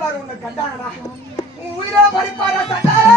உன்னை கண்டானா உன் உயிரை பறிப்பாரா சட்டாரே?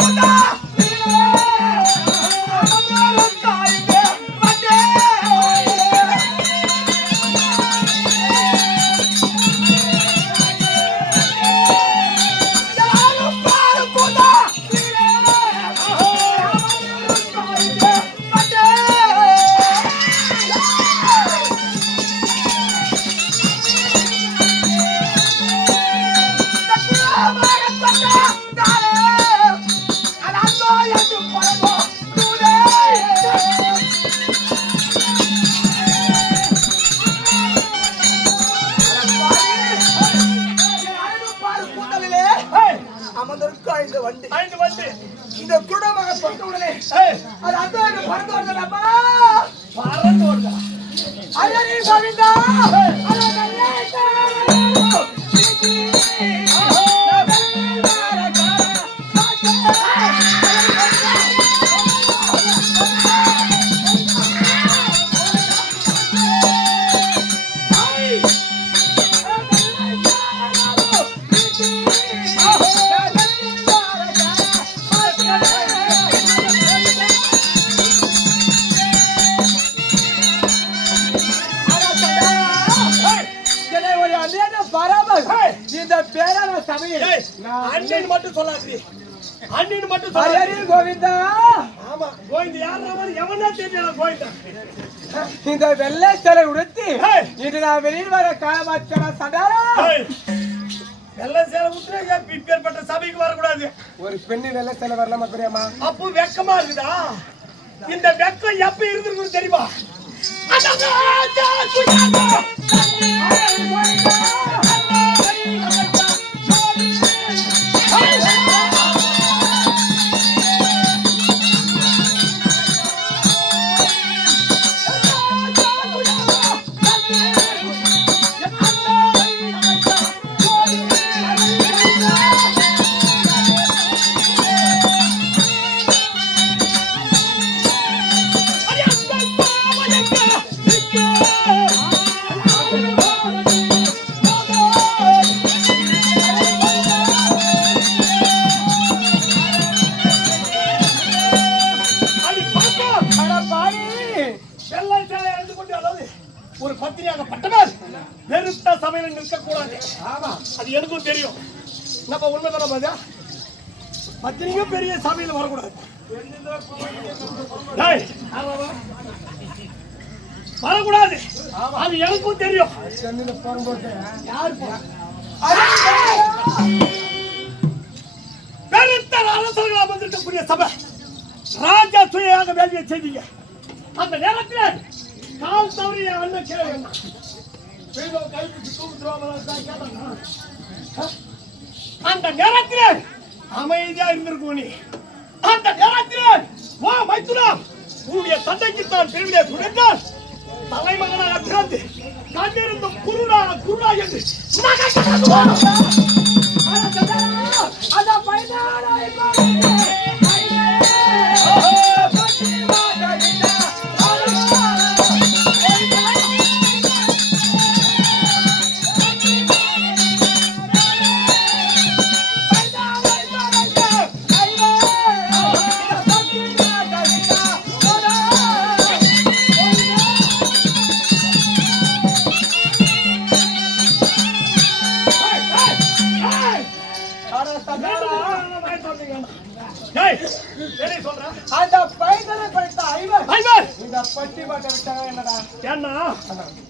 பாரு பறந்து வருதா? கோவிந்தா கோவிந்தா இந்த பேரான சபையில் நான் அண்ணன் மட்டும் சொல்லாதீ அண்ணன் மட்டும் சொல்லாதீ கோவிந்தா ஆமா கோவிந்த யாரா எவனா தெரியல கோவிந்தா இந்த வெள்ளை சிலை உடுத்தி ஏய். இன்று நான் வெளியில் வர காலமாச்சா சண்டாரா ஏய், வெள்ளை சேலை விட்டுறேன் இப்பேற்பட்ட சபைக்கு வரக்கூடாது ஒரு பெண்ணு வெள்ளை சிலை வரலாமா பெரியம்மா அப்போ வெக்கமா இருக்குதா இந்த வெக்கம் எப்ப இருந்திருக்கும் தெரியுமா அடி அது எனக்கும் தெரியும். நம்ம உண்மை தானே பாஜா பத்திரிகை பெரிய சபையில வரக்கூடாது. வரக்கூடாது. அது எனக்கும் தெரியும். சென்னையில அரசர்களா வந்திருக்கக்கூடிய சபை ராஜா சுயாக வேலையை செய்தீங்க. அந்த நேரத்தில் கால் தவறி என் அண்ணன் கீழே வேண்டாம் கைப்பிடிச்சு தூக்குறோம் அந்த நேரத்தில் அமைதியா இருந்திருக்கும் நீ அந்த நேரத்தில் வா மைத்துனா உன்னுடைய தந்தைக்கு தான் பெருமையை துடைத்தால் தலைமகனாக பிறந்து கண்ணிருந்த குருடான குருடா என்று நகைக்கிறான். அட பையனாடா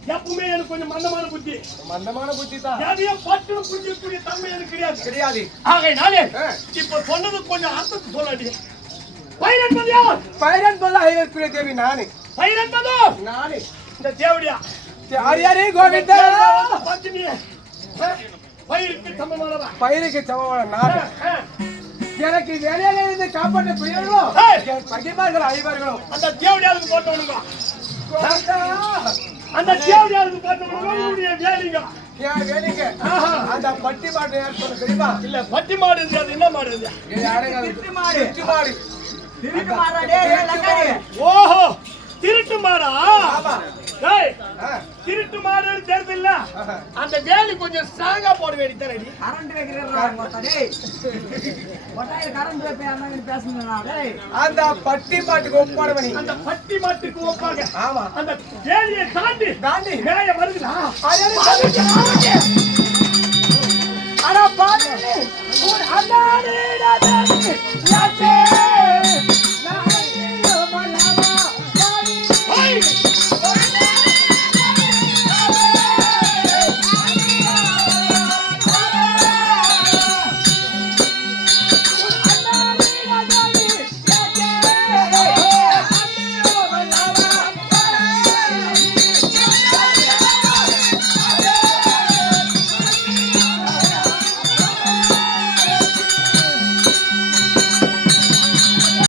எப்பவுமே எனக்கு கொஞ்சம் மந்தமான புத்தி. மந்தமான புத்தி தான் எதையும் பட்டுன்னு புரிஞ்சிக்கக்கூடிய தன்மை எனக்கு கிடையாது. கிடையாது. ஆகையினாலே. இப்ப சொன்னது கொஞ்சம் அர்த்தத்தை சொல்லாடி பயிர் என்பது யார்? போல ஐவர் தேவி நானே. பயிர் என்பது நானே. இந்த தேவடியா? ஹரியாரி கோவிந்தா. பத்தினி பயிருக்கு சமமானவா பயிருக்கு சமமான ஆ, எனக்கு வேலையில இருந்து காப்பாற்ற பிரியர்களோ? ஏய். என் பகைமார்கள் ஐவர்களும் அந்த தேவடியாளுக்கு போட்டவனுங்க. அந்த தேவடியாளுக்கு போட்டவனுங்க உன்னுடைய வேலிங்க ஆஹா. அந்த பட்டி பாட்டை யார் சொல்ல தெரியுமா இல்ல பட்டி மாடு என்ன மாடு. திருட்டு மாடு. திருட்டு மாடு திருட்டு மாடா. ஓஹோ திருட்டு மாடா ஆமா திருட்டு இல்ல ஆஹா. அந்த வேலி கொஞ்சம் ஸ்ட்ராங்கா போட டேய். கொட்டாயில கரண்ட் பேசுனேன்டா, டேய். அந்த பட்டி பாட்டுக்கு ஒப்பாடுவனி அந்த பட்டி மாட்டுக்கு ஒப்பாக ஆமா. அந்த வேலியை தாண்டி தாண்டி. மேய வருதுடா. அட பாரு. உன் அண்ணாடி நாடாடி யாச்சே